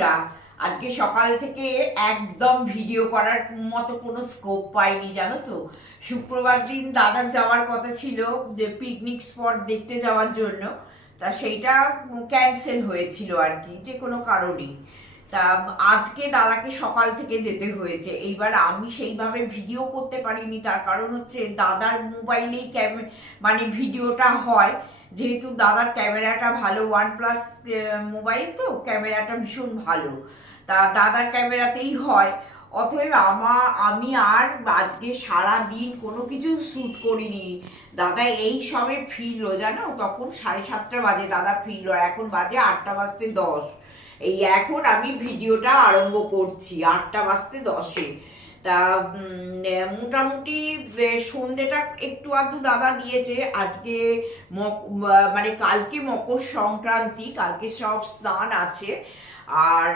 বন্ধুরা, আজকে সকাল থেকে একদম ভিডিও করার মতো কোনো স্কোপ পাইনি, জানো তো? শুক্রবার দিন দাদার যাওয়ার কথা ছিল যে পিকনিক স্পট দেখতে যাওয়ার জন্য। তা সেইটা ক্যান্সেল হয়েছিল আর কি, যে কোনো কারণেই। তা আজকে দাদাকে সকাল থেকে যেতে হয়েছে। এইবার আমি সেইভাবে ভিডিও করতে পারিনি, তার কারণ হচ্ছে দাদার মোবাইলেই ক্যাম মানে ভিডিওটা হয়। যেহেতু দাদার ক্যামেরাটা ভালো ওয়ান প্লাস মোবাইল তো ক্যামেরাটা ভীষণ ভালো। তা দাদার ক্যামেরাতেই হয়। অতএব আমা, আমি আর আজকে সারা দিন কোনো কিছু শ্যুট করিনি। দাদা এই সবে ফিরলো, জানো? তখন সাড়ে সাতটা বাজে দাদা ফিরলো, আর এখন বাজে আটটা বাজতে দশ। এই এখন আমি ভিডিওটা আরম্ভ করছি, আটটা বাজতে দশে। তা মোটামুটি সন্ধেটা একটু আধটু দাদা দিয়েছে। আজকে মানে কালকে মকর সংক্রান্তি, কালকে সব স্নান আছে। আর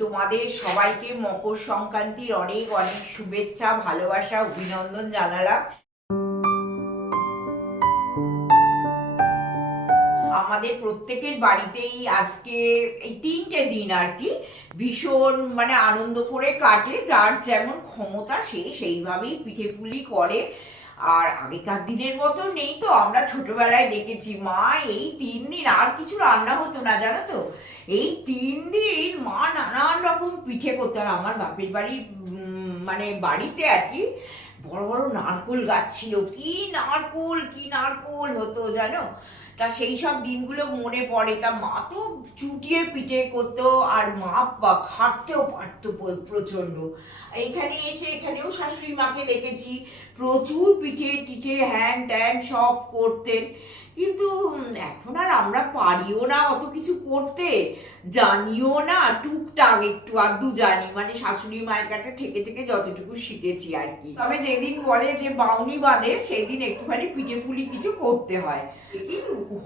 তোমাদের সবাইকে মকর সংক্রান্তির অনেক অনেক শুভেচ্ছা, ভালোবাসা, অভিনন্দন জানালাম। আমাদের প্রত্যেকের বাড়িতেই আজকে এই তিনটে দিন আর কি ভীষণ মানে আনন্দ করে কাটে, যার যেমন ক্ষমতা সে সেইভাবেই পিঠে পুলি করে। আর আগেকার দিনের মতো নেই তো, আমরা ছোটবেলায় দেখেছি, মা, এই তিন দিন আর কিছু রান্না হতো না, জানো তো? এই তিন দিন মা নানান রকম পিঠে করতো। আর আমার বাপের বাড়ির মানে বাড়িতে আর কি বড় বড় নারকোল গাছ ছিল। কি নারকোল কি নারকোল হতো, জানো? তা সেই সব দিনগুলো মনে পড়ে। তা মা তো চুটিয়ে পিটে করতো আর মা খাটতেও পারত প্রচণ্ড। এখানে এসে এখানেও শাশুড়ি মাকে দেখেছি। প্রচুর পিঠে টিঠে হ্যান ত্যান সব করতেন। কিন্তু এখন আর আমরা পারিও না অত কিছু করতে। জানিও না, টুকটাক একটু আধটু জানি। মানে শাশুড়ি মায়ের কাছে থেকে থেকে যতটুকু শিখেছি আর কি। তবে যেদিন বলে যে বাউনি বাঁধে, সেদিন একটুখানি পিঠে পুলি কিছু করতে হয়।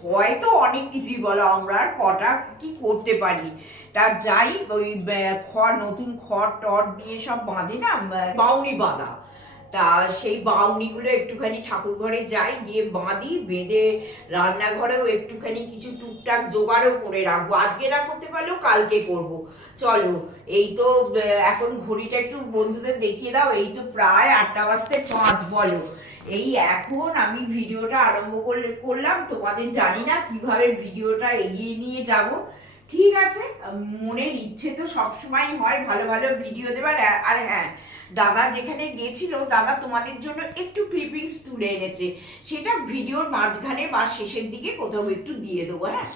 হয়তো অনেক কিছুই বলো আমরা, আর কটা কি করতে পারি। তা যাই, ওই খড়, নতুন খড়, টড় দিয়ে সব বাঁধে না বাউনি বাঁধা। তা সেই বাউনিগুলো একটুখানি ঠাকুর ঘরে যাই, গিয়ে বাঁধি, বেঁধে রান্নাঘরেও একটুখানি কিছু টুকটাক জোগাড়ও করে রাখব। আজকে না করতে পারলেও কালকে করব। চলো, এই তো এখন ঘড়িটা একটু বন্ধুদের দেখিয়ে দাও। এই তো প্রায় আটটা বাজতে পাঁচ, বলো। এই এখন আমি ভিডিওটা আরম্ভ করলে, করলাম। তোমাদের জানি না কীভাবে ভিডিওটা এগিয়ে নিয়ে যাব। ঠিক আছে? মনের ইচ্ছে তো সবসময় হয় ভালো ভালো ভিডিও দেবার। আর- আর হ্যাঁ দাদা যেখানে গেছিল দাদা তোমাদের জন্য একটু ক্লিপিংস তুলে এনেছে। সেটা ভিডিওর মাঝখানে বা শেষের দিকে কোথাও একটু দিয়ে দেবো হ্যাঁ।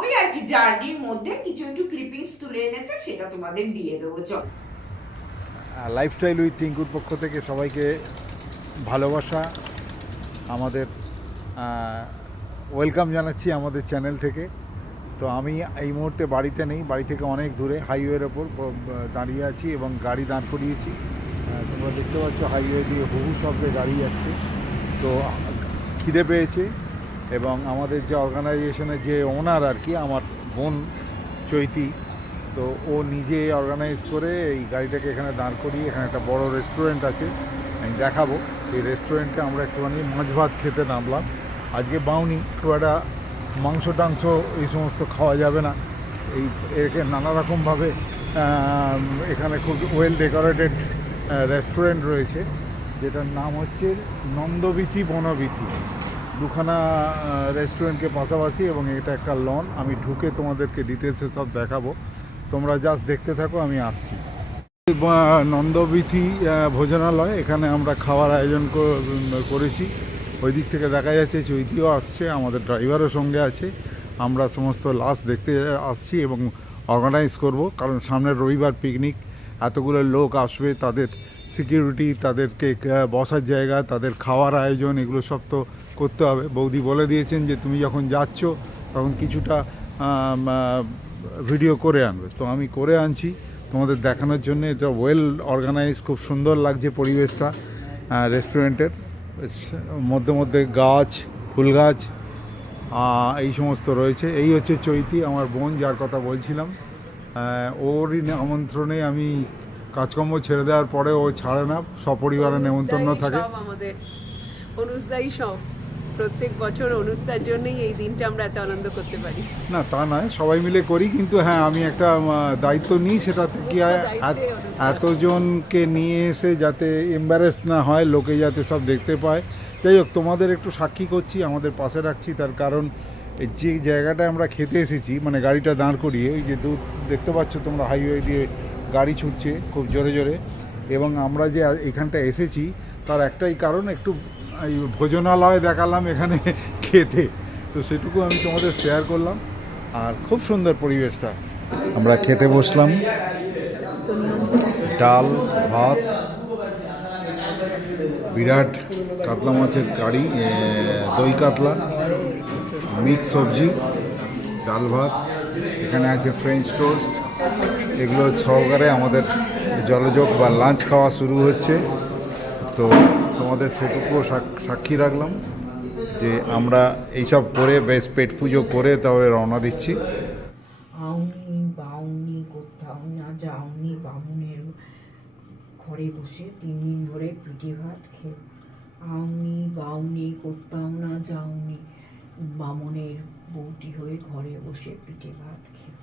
ওই আর কি জার্নির মধ্যে কিছু একটু ক্লিপিংস তুলে এনেছে সেটা তোমাদের দিয়ে দেবো চল। লাইফস্টাইল উইথ টিঙ্কুর পক্ষ থেকে সবাইকে ভালোবাসা। আমাদের ওয়েলকাম জানাচ্ছি আমাদের চ্যানেল থেকে। তো আমি এই মুহূর্তে বাড়িতে নেই, বাড়ি থেকে অনেক দূরে হাইওয়ের ওপর দাঁড়িয়ে আছি এবং গাড়ি দাঁড় করিয়েছি। তোমরা দেখতে পাচ্ছ হাইওয়ে দিয়ে হুহু শব্দে গাড়ি যাচ্ছে। তো খিদে পেয়েছে এবং আমাদের যে অর্গানাইজেশনের যে ওনার আর কি, আমার বোন চৈতি, তো ও নিজে অর্গানাইজ করে এই গাড়িটাকে এখানে দাঁড় করিয়ে, এখানে একটা বড় রেস্টুরেন্ট আছে, আমি দেখাবো। এই রেস্টুরেন্টে আমরা একটুখানি মাছ ভাত খেতে নামলাম। আজকে বাউনি খুব একটা মাংস, টাংস এই সমস্ত খাওয়া যাবে না। এই একে নানা রকমভাবে এখানে খুব ওয়েল ডেকোরেটেড রেস্টুরেন্ট রয়েছে, যেটার নাম হচ্ছে নন্দবিথি বনবিথি। দুখানা রেস্টুরেন্টকে পাশাপাশি এবং এটা একটা লন আমি ঢুকে তোমাদেরকে ডিটেলসে সব দেখাবো। তোমরা জাস্ট দেখতে থাকো, আমি আসছি। নন্দবিথি ভোজনালয়, এখানে আমরা খাওয়ার আয়োজন করেছি। ওই দিক থেকে দেখা যাচ্ছে চৈতিও আসছে, আমাদের ড্রাইভারও সঙ্গে আছে। আমরা সমস্ত লাশ দেখতে আসছি এবং অর্গানাইজ করব, কারণ সামনের রবিবার পিকনিক এতগুলো লোক আসবে, তাদের সিকিউরিটি তাদেরকে বসার জায়গা, তাদের খাওয়ার আয়োজন, এগুলো সব তো করতে হবে। বৌদি বলে দিয়েছেন যে, তুমি যখন যাচ্ছ, তখন কিছুটা ভিডিও করে আনবে। তো আমি করে আনছি। তোমাদের দেখানোর জন্য, এটা ওয়েল অর্গানাইজ খুব সুন্দর লাগছে পরিবেশটা রেস্টুরেন্টের মধ্যে মধ্যে গাছ ফুল গাছ এই সমস্ত রয়েছে। এই হচ্ছে চৈতি আমার বোন যার কথা বলছিলাম। ওরই আমন্ত্রণে আমি কাজকর্ম ছেড়ে দেওয়ার পরে ও ছাড়ে না সপরিবারে নেমন্তন্ন থাকে। সব। প্রত্যেক বছর অনুষ্ঠার জন্যই এই দিনটা আমরা এত আনন্দ করতে পারি। না তা নয় সবাই মিলে করি কিন্তু হ্যাঁ আমি একটা দায়িত্ব নিই সেটা কি। এতজনকে নিয়ে এসে যাতে এম্বারেস না হয় লোকে যাতে সব দেখতে পায়। যাই হোক তোমাদের একটু সাক্ষী করছি আমাদের পাশে রাখছি তার কারণ যে জায়গাটায় আমরা খেতে এসেছি মানে গাড়িটা দাঁড় করিয়ে ওই যে দূর দেখতে পাচ্ছ তোমরা হাইওয়ে দিয়ে গাড়ি ছুটছে খুব জোরে জোরে। এবং আমরা যে এখানটা এসেছি তার একটাই কারণ একটু এই ভোজনালয় দেখালাম এখানে খেতে। তো সেটুকু আমি তোমাদের শেয়ার করলাম। আর খুব সুন্দর পরিবেশটা। আমরা খেতে বসলাম। ডাল, ভাত, বিরাট কাতলা মাছের কারি দই কাতলা, মিক্স সবজি, ডাল ভাত, এখানে আছে ফ্রেঞ্চ টোস্ট এগুলো সহকারে আমাদের জলযোগ বা লাঞ্চ খাওয়া শুরু হচ্ছে। তো তোমাদের সেটুকুও সাক- সাক্ষী রাখলাম যে আমরা এইসব করে বেশ পেট পুজো করে তবে রওনা দিচ্ছি। আউনি বাউনি কোথাও না যাওনি বামুনের ঘরে বসে তিন দিন ধরে পিঠে ভাত খেয়ে। আউনি বাউনি কোথাও না যাওনি বামনের বউটি হয়ে ঘরে বসে পিঠে ভাত খেয়ে।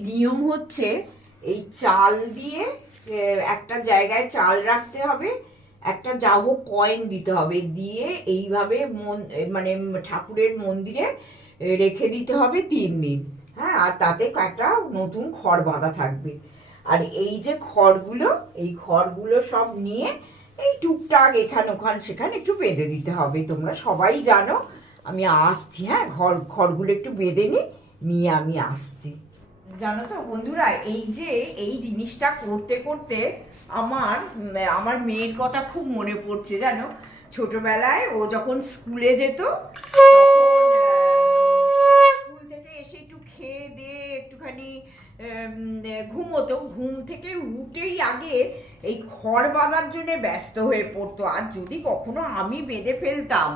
নিয়ম হচ্ছে এই চাল দিয়ে একটা জায়গায় চাল রাখতে হবে, একটা যা হোক কয়েন দিতে হবে, দিয়ে এইভাবে মন- মানে ঠাকুরের মন্দিরে রেখে দিতে হবে তিন দিন হ্যাঁ আর তাতে একটা নতুন খড় বাঁধা থাকবে। আর এই যে খড়গুলো, এই খড়গুলো সব নিয়ে এই টুকটাক এখান ওখান সেখানে একটু বেঁধে দিতে হবে। তোমরা সবাই জানো, আমি আসছি হ্যাঁ ঘর, খড়গুলো একটু বেঁধে নিই নিয়ে আমি আসছি। জানো তো বন্ধুরা, এই যে এই জিনিসটা করতে করতে আমার আমার মেয়ের কথা খুব মনে পড়ছে জানো। ছোটবেলায় ও যখন স্কুলে যেত স্কুল থেকে এসে একটু খেয়ে দিয়ে একটুখানি ঘুমোতো। ঘুম থেকে উঠেই আগে এই খড় বাঁধার জন্য ব্যস্ত হয়ে পড়তো। আর যদি কখনো আমি বেঁধে ফেলতাম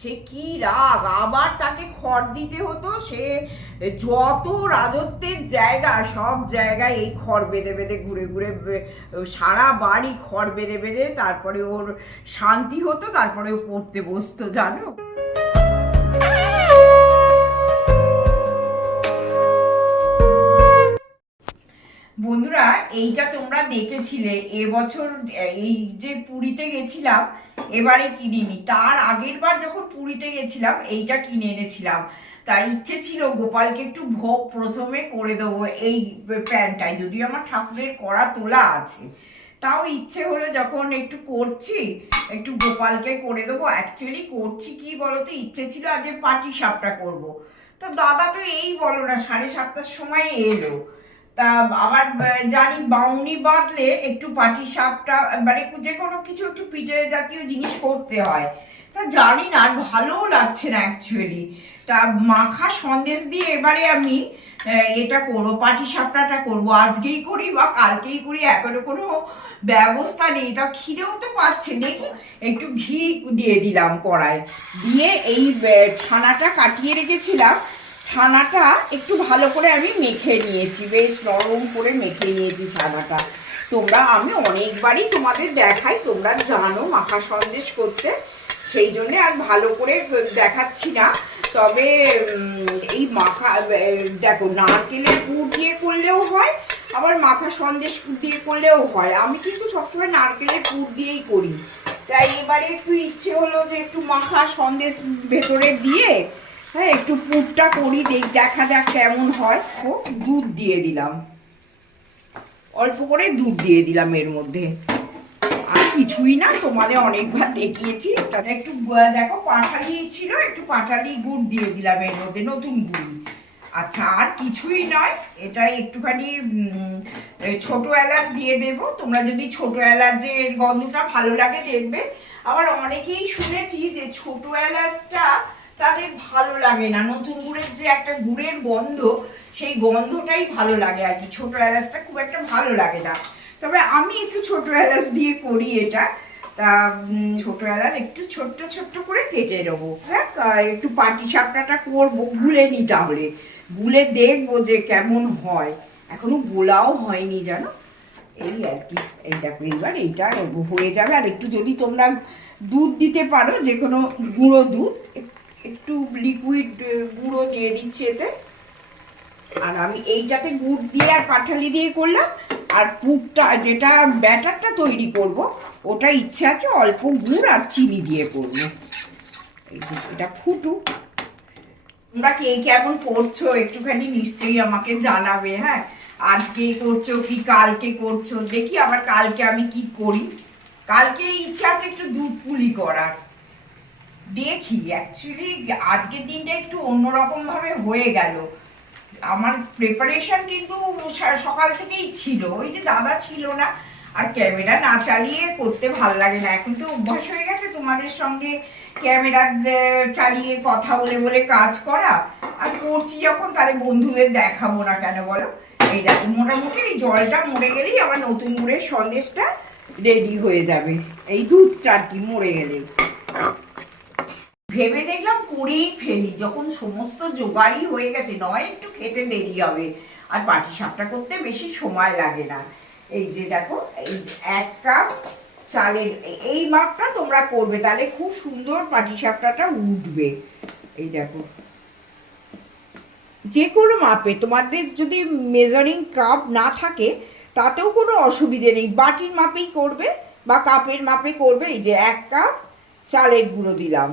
সে কি রাগ? আবার তাকে খড় দিতে হতো? সে যত রাজত্বের জায়গা, সব জায়গায় এই খড় বেঁধে বেঁধে ঘুরে ঘুরে, সারা বাড়ি খড় বেঁধে বেঁধে তারপরে ওর শান্তি হতো, তারপরে ও পড়তে বসতো, জানো? বন্ধুরা, এইটা তোমরা দেখেছিলে। এবছর, এই যে পুরীতে গেছিলাম এবারে কিনিনি তার আগের বার যখন পুরীতে গেছিলাম, এইটা কিনে এনেছিলাম। তার ইচ্ছে ছিল, গোপালকে একটু ভোগ প্রথমে করে দেবো এই প্যান্টটায় যদিও আমার ঠাকুরের করা তোলা আছে। তাও ইচ্ছে হলো যখন একটু করছি, একটু গোপালকে করে দেবো। অ্যাকচুয়ালি করছি কি বলতো? ইচ্ছে ছিল আজকে পাটি সাপটা করব। তো দাদা তো এই বলো না, সাড়ে সাতটার সময় এলো। তা আবার জানি বাউনি বাঁধলে একটু পাটি সাপটা মানে যে কোনো কিছু একটু পিঠে জাতীয় জিনিস করতে হয়। তা জানি না, আর ভালোও লাগছে না অ্যাকচুয়ালি তা মাখা সন্দেশ দিয়ে এবারে আমি এটা করব পাটি সাপটাটা করব। আজকেই করি বা কালকেই করি, এখনও কোনো ব্যবস্থা নেই। তা খিদেও তো পাচ্ছে দেখি একটু ঘি দিয়ে দিলাম কড়ায় দিয়ে এই ছানাটা কাটিয়ে রেখেছিলাম। ছানাটা একটু ভালো করে আমি মেখে নিয়েছি, বেশ নরম করে মেখে নিয়েছি ছানাটা। তোমরা, আমি অনেকবারই তোমাদের দেখাই, তোমরা জানো মাখা সন্দেশ করতে, সেই জন্যে আর ভালো করে দেখাচ্ছি না। তবে এই মাখা দেখো, নারকেলের পুর দিয়ে করলেও হয়, আবার মাখা সন্দেশ দিয়ে করলেও হয়। আমি কিন্তু সবসময় নারকেলের পুর দিয়েই করি। তাই এবারে একটু ইচ্ছে হলো যে একটু মাখা সন্দেশ ভেতরে দিয়ে হ্যাঁ একটু পুরটা করি, দেখ, দেখা যাক কেমন হয়। ও, দুধ দিয়ে দিলাম। অল্প করে দুধ দিয়ে দিলাম এর মধ্যে। আর কিছুই না, তোমাদের অনেকবার দেখিয়েছি। তাতে একটু দেখো পাটালি ছিল, একটু পাটালি গুড় দিয়ে দিলাম এর মধ্যে, নতুন গুড়। আচ্ছা আর কিছুই নয় এটা একটুখানি ছোট এলাচ দিয়ে দেব। তোমরা যদি ছোট এলাচের গন্ধটা ভালো লাগে, দেখবে। আবার অনেকেই শুনেছি যে ছোট এলাচটা তাদের ভালো লাগে না। নতুন গুড়ের যে একটা গুড়ের গন্ধ, সেই গন্ধটাই ভালো লাগে আর কি। ছোটো এলাচটা খুব একটা ভালো লাগে না। তবে আমি একটু ছোট এলাচ দিয়ে করি এটা। তা ছোট এলাচ একটু ছোট্ট ছোট্ট করে কেটে নেব। হ্যাঁ একটু পাটি সাপটাটা করব গুলে নি তাহলে। গুলে দেখব যে কেমন হয়। এখনও গোলাও হয়নি, জানো? এই আর কি। এই দেখো, এইবার এইটা হয়ে যাবে। আর একটু যদি তোমরা দুধ দিতে পারো যে কোনো গুঁড়ো দুধ একটু লিকুইড গুঁড়ো দিয়ে দিচ্ছি এতে। আর আমি এইটাতে গুড় দিয়ে আর পাঠালি দিয়ে করলাম। আর পুকটা যেটা ব্যাটারটা তৈরি করব, ওটা ইচ্ছে আছে অল্প গুড় আর চিনি দিয়ে করব। এটা ফুটুক। তোমরা কে কেমন করছ একটুখানি নিশ্চয়ই আমাকে জানাবে হ্যাঁ? আজকে করছ কি, কালকে করছ? দেখি আবার কালকে আমি কি করি। কালকে ইচ্ছা আছে একটু দুধ পুলি করার। দেখি অ্যাকচুয়ালি আজকের দিনটা একটু অন্যরকম ভাবে হয়ে গেল। আমার প্রিপারেশন কিন্তু সকাল থেকেই ছিল। ওই যে দাদা ছিল না, আর ক্যামেরা না চালিয়ে করতে ভালো লাগে না। এখন তো অভ্যাস হয়ে গেছে তোমাদের সঙ্গে ক্যামেরা চালিয়ে কথা বলে বলে কাজ করা। আর করছি যখন, তাহলে বন্ধুদের দেখাবো না কেন বলো? এই দেখো, মোটামুটি এই জলটা মরে গেলেই আবার নতুন গুড়ের সন্দেশটা রেডি হয়ে যাবে। এই দুধটা আর কি মরে গেলেই। ভেবে দেখলাম করেই ফেলি, যখন সমস্ত জোগাড়ই হয়ে গেছে, নয়, একটু খেতে দেরি হবে। আর পাটি সাপটা করতে বেশি সময় লাগে না। এই যে দেখো, এই এক কাপ চালের, এই মাপটা তোমরা করবে, তাহলে খুব সুন্দর পাটি সাপটাটা উঠবে। এই দেখো। যে কোনো মাপে, তোমাদের যদি মেজারিং কাপ না থাকে, তাতেও কোনো অসুবিধে নেই। বাটির মাপেই করবে বা কাপের মাপে করবে, এই যে এক কাপ চালের গুঁড়ো দিলাম।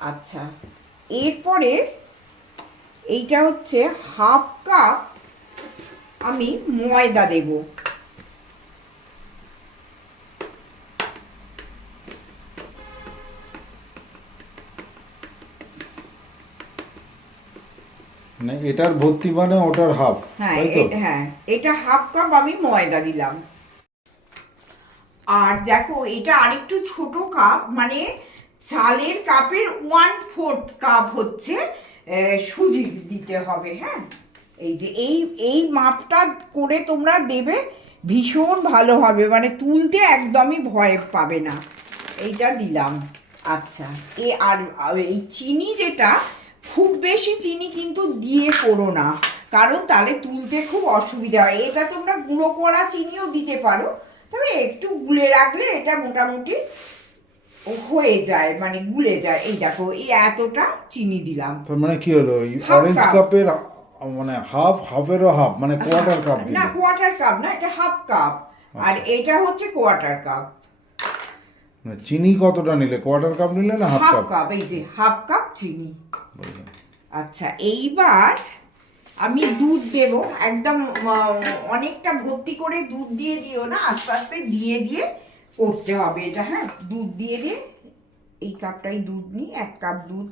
আচ্ছা। এরপরে এইটা হচ্ছে হাফ কাপ আমি ময়দা দেব। মানে এটার ভর্তি মানে ওটার হাফ হ্যাঁ হ্যাঁ এটা হাফ কাপ আমি ময়দা দিলাম। আর দেখো এটা আরেকটু ছোট কাপ মানে চালের কাপের ওয়ান ফোর্থ কাপ হচ্ছে সুজি দিতে হবে হ্যাঁ? এই যে, এই এই মাপটা করে তোমরা দেবে, ভীষণ ভালো হবে মানে তুলতে একদমই ভয় পাবে না। এইটা দিলাম আচ্ছা। এ আর এই চিনি যেটা, খুব বেশি চিনি কিন্তু দিয়ে করো না, কারণ তাহলে তুলতে খুব অসুবিধা হয়। এটা তোমরা গুঁড়ো করা চিনিও দিতে পারো, তবে একটু গুলে রাখলে এটা মোটামুটি হয়ে যায় মানে গুলে যায়। এই দেখো এই এতটা চিনি দিলাম। তার মানে কি হলো? এই অরেঞ্জ কাপের মানে হাফ হাফেরও হাফ মানে কোয়ার্টার কাপ না কোয়ার্টার কাপ না এটা হাফ কাপ আর আচ্ছা। এটা হচ্ছে কোয়ার্টার কাপ মানে চিনি কতটা নিলে? কোয়ার্টার কাপ নিলে না হাফ কাপ কাপ এই যে হাফ কাপ চিনি। আচ্ছা এইবার আমি দুধ দেব। একদম অনেকটা ভর্তি করে দুধ দিয়ে দিও না আস্তে আস্তে দিয়ে দিয়ে করতে হবে এটা হ্যাঁ? দুধ দিয়ে দিয়ে এই কাপটাই দুধ নিই এক কাপ দুধ।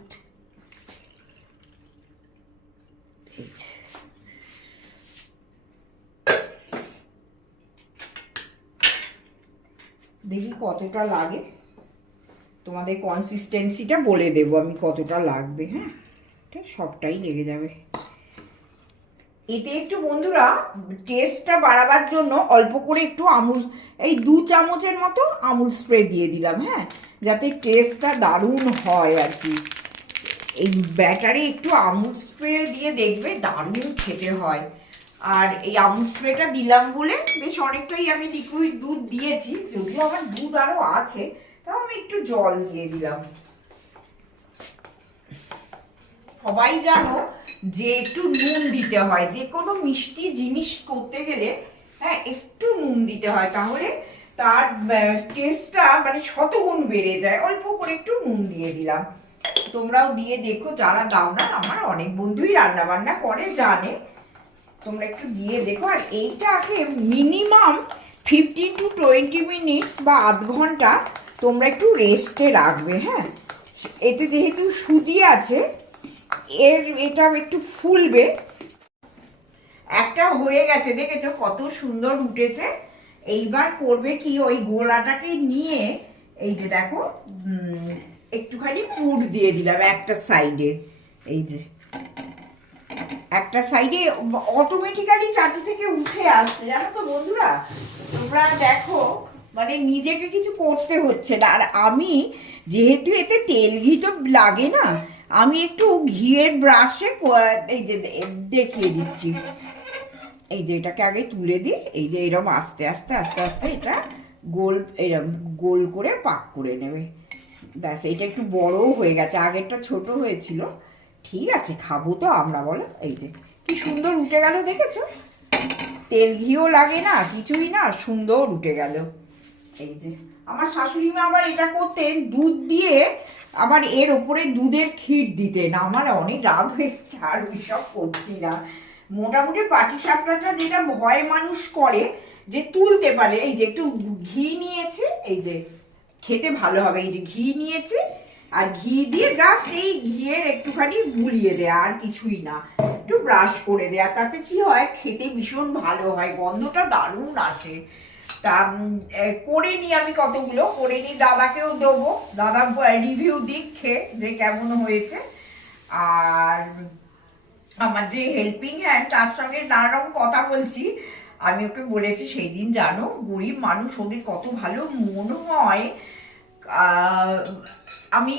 দেখি কতটা লাগে। তোমাদের কনসিস্টেন্সিটা বলে দেবো আমি কতটা লাগবে হ্যাঁ? সবটাই লেগে যাবে। এতে একটু বন্ধুরা টেস্টটা বাড়াবার জন্য অল্প করে একটু আমুল, এই দু চামচের মতো আমুল স্প্রে দিয়ে দিলাম হ্যাঁ? যাতে টেস্টটা দারুণ হয় আর কি। এই ব্যাটারে একটু আমুল স্প্রে দিয়ে দেখবে দারুণ খেতে হয়। আর এই আমুল স্প্রেটা দিলাম বলে বেশ অনেকটাই আমি লিকুইড দুধ দিয়েছি, যদিও আমার দুধ আরও আছে, তাও আমি একটু জল দিয়ে দিলাম। সবাই জানো যে একটু নুন দিতে হয়, যে কোনো মিষ্টি জিনিস করতে গেলে হ্যাঁ একটু নুন দিতে হয় তাহলে তার টেস্টটা মানে শতগুণ বেড়ে যায়। অল্প করে একটু নুন দিয়ে দিলাম। তোমরাও দিয়ে দেখো, যারা দাও না, আমার অনেক বন্ধুই রান্না বান্না করে, জানে। তোমরা একটু দিয়ে দেখো। আর এইটাকে minimum fifteen to twenty minutes বা আধ ঘণ্টা তোমরা একটু রেস্টে রাখবে হ্যাঁ। এতে যেহেতু সুজি আছে এর, এটা একটু ফুলবে। একটা হয়ে গেছে, দেখেছ? কত সুন্দর উঠেছে। এইবার করবে কি? ওই গোলাটাকে নিয়ে, এই যে দেখো একটুখানি পুর দিয়ে দিলাম একটা সাইডে এই যে, একটা সাইডে অটোমেটিক্যালি চাটু থেকে উঠে আসছে। জানো তো বন্ধুরা, তোমরা দেখো মানে নিজেকে কিছু করতে হচ্ছে না। আর আমি, যেহেতু এতে তেল ঘি তো লাগে না আমি একটু ঘিয়ের ব্রাশে এই যে দেখিয়ে দিচ্ছি। এই যে এটাকে আগে তুলে দিই, এই যে এরকম আস্তে আস্তে আস্তে আস্তে এটা গোল এরকম গোল করে পাক করে নেবে। ব্যাস এটা একটু বড়ও হয়ে গেছে, আগেরটা ছোট হয়েছিল। ঠিক আছে, খাব তো আমরা, বলো। এই যে, কি সুন্দর উঠে গেল, দেখেছ? তেল ঘিও লাগে না, কিছুই না, সুন্দর উঠে গেল। এই যে, আমার শাশুড়ি মা আবার এটা করতেন, দুধ দিয়ে আবার এর ওপরে দুধের ক্ষীর দিতেন আমার অনেক রাগ হয়ে গেছে, আর ওইসব করছি না। মোটামুটি পাটি সাপটাটা যেটা ভয় মানুষ করে, যে তুলতে পারে। এই যে একটু ঘি নিয়েছে, এই যে খেতে ভালো হবে। এই যে ঘি নিয়েছে, আর ঘি দিয়ে জাস্ট এই ঘিয়ের একটুখানি বুলিয়ে দেয়া, আর কিছুই না। একটু ব্রাশ করে দেয়া, তাতে কি হয়, খেতে ভীষণ ভালো হয়, গন্ধটা দারুণ আসে। তা করে নিই আমি কতগুলো করে নিই দাদাকেও দেবো। দাদা রিভিউ দিক খেয়ে যে কেমন হয়েছে। আর আমার যে হেল্পিং হ্যান্ড তার সঙ্গে নানা রকম কথা বলছি। আমি ওকে বলেছি, সেই দিন জানো, গরিব মানুষ, ওদের কত ভালো মন হয় আমি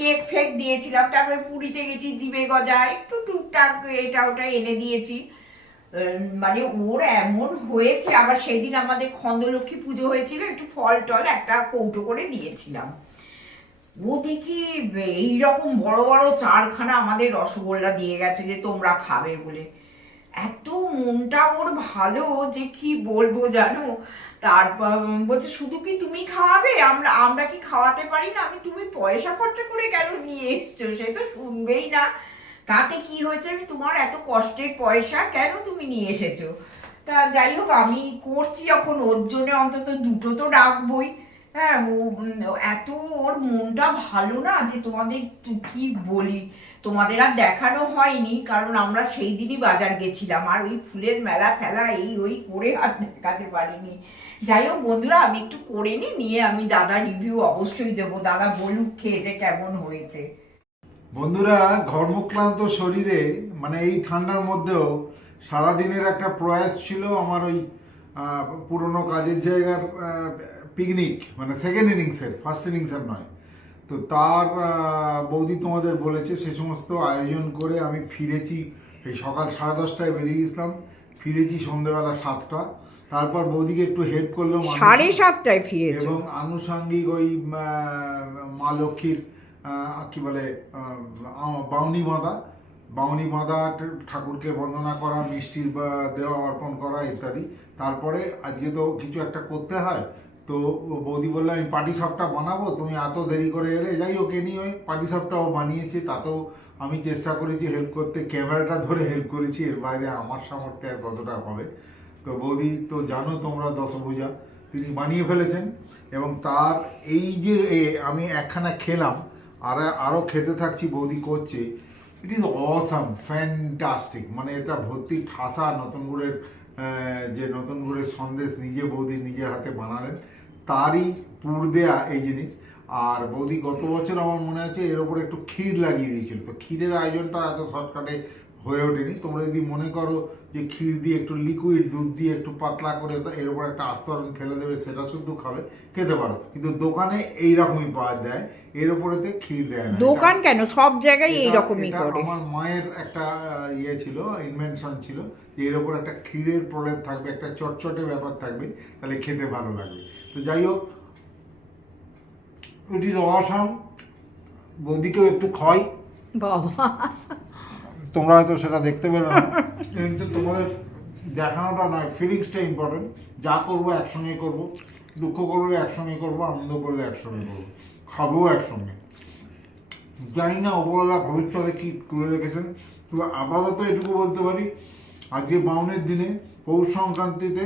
কেক ফেক দিয়েছিলাম, তারপরে পুরীতে গেছি জিবে গজা একটু টুকটাক এটা ওটা এনে দিয়েছি। মানে ওর এমন হয়েছে, আবার সেদিন আমাদের খন্দলক্ষ্মী পুজো হয়েছিল, একটু ফল টল একটা কৌটো করে দিয়েছিলাম। ও দেখি এইরকম বড় বড় চারখানা আমাদের রসগোল্লা দিয়ে গেছে যে তোমরা খাবে বলে। এত মনটা ওর ভালো যে কি বলব জানো? তারপর বলছে, শুধু কি তুমি খাওয়াবে আমরা আমরা কি খাওয়াতে পারি না? আমি, তুমি পয়সা খরচা করে কেন নিয়ে এসছো? সে তো শুনবেই না। তাতে কি হয়েছে আমি তোমার এত কষ্টের পয়সা কেন তুমি নিয়ে এসেছ? তা যাই হোক, আমি করছি যখন, ওর জন্য অন্তত দুটো তো ডাকবই। হ্যাঁ এত, ওর মনটা ভালো না যে তোমাদের কি বলি? তোমাদের আর দেখানো হয়নি, কারণ আমরা সেই দিনই বাজার গেছিলাম, আর ওই ফুলের মেলা ফেলা এই ওই করে আর দেখাতে পারিনি। যাই হোক বন্ধুরা, আমি একটু করে নিই নিয়ে আমি দাদা রিভিউ অবশ্যই দেবো। দাদা বলুক খেয়ে যে কেমন হয়েছে। বন্ধুরা ঘর্মক্লান্ত শরীরে মানে এই ঠান্ডার মধ্যেও সারাদিনের একটা প্রয়াস ছিল আমার ওই পুরনো কাজের জায়গার পিকনিক মানে সেকেন্ড ইনিংসের ফার্স্ট ইনিংসের নয় তো তার বৌদি তোমাদের বলেছে সে সমস্ত আয়োজন করে আমি ফিরেছি এই সকাল সাড়ে দশটায় বেরিয়ে গেছিলাম ফিরেছি সন্ধ্যেবেলা সাতটা তারপর বৌদিকে একটু হেল্প করলাম আমি। সাড়ে সাতটায় ফিরেছো এবং আনুষাঙ্গিক ওই মা লক্ষ্মীর কি বলে বাউনি বাঁধা বাউনি বাঁধা ঠাকুরকে বন্দনা করা, মিষ্টি দেওয়া, অর্পণ করা ইত্যাদি। তারপরে আজকে তো কিছু একটা করতে হয়। তো বৌদি বলল, আমি পাটি সাপটা বানাবো, তুমি এত দেরি করে এলে? যাই হোক নিয়ে ওই পাটি সাপটাও বানিয়েছে, তাতেও আমি চেষ্টা করেছি হেল্প করতে, ক্যামেরাটা ধরে হেল্প করেছি, এর বাইরে আমার সামর্থ্যে আর কতটা হবে। তো বৌদি, তো জানো তোমরা দশভূজা, তিনি বানিয়ে ফেলেছেন। এবং তার এই যে আমি একখানা খেলাম আর আরও খেতে থাকছি, বৌদি করছে। ইট ইজ অসাম ফ্যান্টাস্টিক মানে এটা ভর্তি ঠাসা নতুন গুড়ের যে নতুন গুড়ের সন্দেশ নিজে বৌদি নিজের হাতে বানালেন, তারই পুর দেয়া এই জিনিস। আর বৌদি গত বছর আমার মনে আছে এর ওপরে একটু ক্ষীর লাগিয়ে দিয়েছিল। তো ক্ষীরের আয়োজনটা এত শর্টকাটে হয়ে ওঠেনি। তোমরা যদি মনে করো যে ক্ষীর দিয়ে একটু লিকুইড দুধ দিয়ে একটু পাতলা করে এর উপর একটা আস্তরণ ফেলে দেবে সেটা শুধু খাবে খেতে পারো। কিন্তু দোকানে এইরকমই পাওয়া যায় এর উপরেতে ক্ষীর দেয় না। দোকান কেন? সব জায়গায় এইরকমই এটা করে। আমার মায়ের একটা ইয়ে ছিল ইনভেনশন ছিল যে এর উপর একটা ক্ষীরের প্রলেপ থাকবে একটা চটচটে ব্যাপার থাকবে তাহলে খেতে ভালো লাগবে। তো যাই হোক ইট ইজ অসাম বৌদিকেও একটু খাই বাবা। তোমরা হয়তো সেটা দেখতে পেলে না। কিন্তু তোমাদের দেখানোটা নয় ফিলিংসটা ইম্পর্টেন্ট যা করব একসঙ্গে করব, দুঃখ করলে একসঙ্গে করব, আনন্দ করলে একসঙ্গে করব, খাব একসঙ্গে। জানি না অবহেলা ভবিষ্যতে কী করে রেখেছেন, তবে আপাতত এটুকু বলতে পারি, আজকে বাউনের দিনে পৌষ সংক্রান্তিতে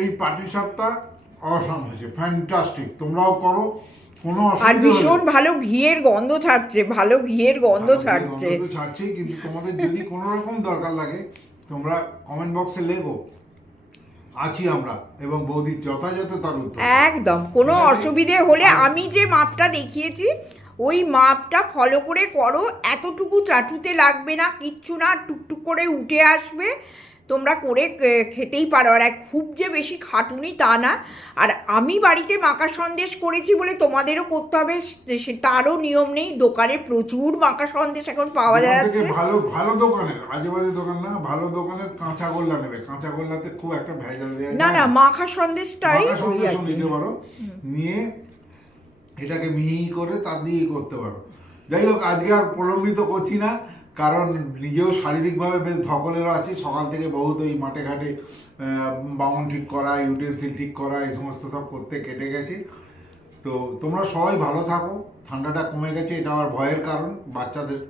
এই পাটি সাপটা অসাম হয়েছে। ফ্যান্টাস্টিক তোমরাও করো আর ভীষণ ভালো ঘিয়ের গন্ধ ছাড়ছে ভালো ঘিয়ের গন্ধ ছাড়ছে। ছাড়ছেই কিন্তু তোমাদের যদি কোনো রকম দরকার লাগে তোমরা কমেন্ট বক্সে লেখো। আছি আমরা এবং বৌদির যথাযথ তার একদম কোনো অসুবিধে হলে আমি যে মাপটা দেখিয়েছি ওই মাপটা ফলো করে করো এতটুকু চাটুতে লাগবে না কিচ্ছু না টুকটুক করে উঠে আসবে। তোমরা করে খেতেই পারো। আর খুব যে বেশি খাটুনি তা না। আর আমি বাড়িতে মাকা সন্দেশ করেছি বলে তোমাদেরও করতে হবে তারও নিয়ম নেই। দোকানে প্রচুর মাকা সন্দেশ এখন পাওয়া দোকান যাচ্ছে। ভালো ভালো দোকানের আজে বাজে দোকান না ভালো দোকানের কাঁচা গোল্লা নেবে। কাঁচা গোল্লাতে খুব একটা ভেজাল না না মাখা সন্দেশটাই কি। নিতে পারো। নিয়ে এটাকে মিহি করে তার দিয়ে করতে পারো। যাই হোক আজকে আর প্রলম্বিত করছি না। কারণ নিজেও শারীরিকভাবে বেশ ধকলেরও আছি। সকাল থেকে বহুত ওই মাঠে ঘাটে বাউন ঠিক করা, ইউটেন্সিল ঠিক করা, এই সমস্ত সব করতে কেটে গেছে। তো তোমরা সবাই ভালো থাকো। ঠান্ডাটা কমে গেছে, এটা আমার ভয়ের কারণ। বাচ্চাদের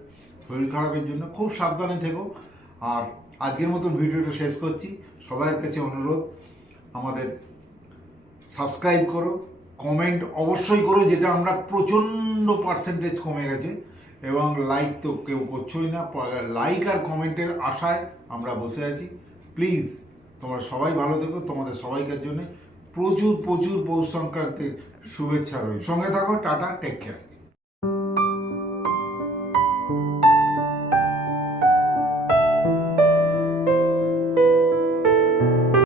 শরীর খারাপের জন্য খুব সাবধানে থেকো। আর আজকের মতন ভিডিওটা শেষ করছি। সবার কাছে অনুরোধ, আমাদের সাবস্ক্রাইব করো। কমেন্ট অবশ্যই করো, যেটা আমরা প্রচণ্ড পার্সেন্টেজ কমে গেছে। এবং লাইক তো কেউ করছোই না লাইক আর কমেন্টের আশায় আমরা বসে আছি। প্লিজ তোমরা সবাই ভালো থেকো, তোমাদের সবাইকার জন্য প্রচুর প্রচুর পৌষ সংক্রান্তির শুভেচ্ছা রইল। সঙ্গে থাকো, টাটা টেক কেয়ার